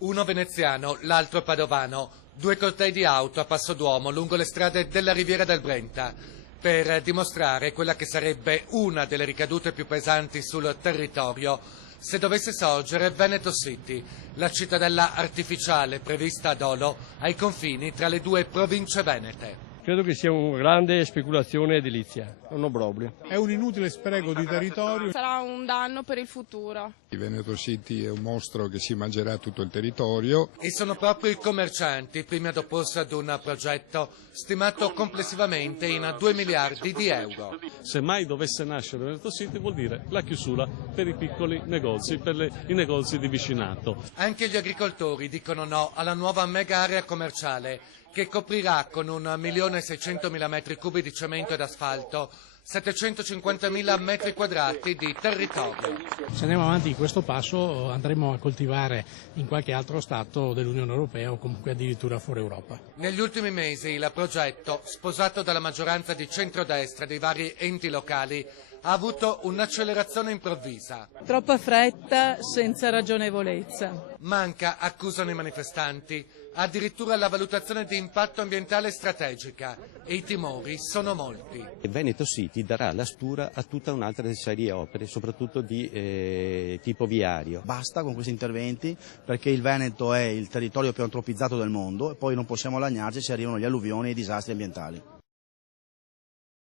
Uno veneziano, l'altro padovano, due cortei di auto a passo d'uomo lungo le strade della Riviera del Brenta per dimostrare quella che sarebbe una delle ricadute più pesanti sul territorio se dovesse sorgere Veneto City, la cittadella artificiale prevista ad Olo ai confini tra le due province venete. Credo che sia una grande speculazione edilizia, un obbrobrio. È un inutile spreco di territorio. Sarà un danno per il futuro. Il Veneto City è un mostro che si mangerà tutto il territorio. E sono proprio i commercianti i primi ad opporsi ad un progetto stimato complessivamente in 2 miliardi di euro. Se mai dovesse nascere Veneto City vuol dire la chiusura per i piccoli negozi, per i negozi di vicinato. Anche gli agricoltori dicono no alla nuova mega area commerciale che coprirà con 1.600.000 metri cubi di cemento ed asfalto 750.000 metri quadrati di territorio. Se andiamo avanti in questo passo andremo a coltivare in qualche altro Stato dell'Unione Europea o comunque addirittura fuori Europa. Negli ultimi mesi il progetto, sposato dalla maggioranza di centrodestra dei vari enti locali, ha avuto un'accelerazione improvvisa. Troppa fretta senza ragionevolezza. Manca, accusano i manifestanti, addirittura la valutazione di impatto ambientale strategica e i timori sono molti. Veneto City darà la stura a tutta un'altra serie di opere, soprattutto di tipo viario. Basta con questi interventi perché il Veneto è il territorio più antropizzato del mondo e poi non possiamo lagnarci se arrivano gli alluvioni e i disastri ambientali.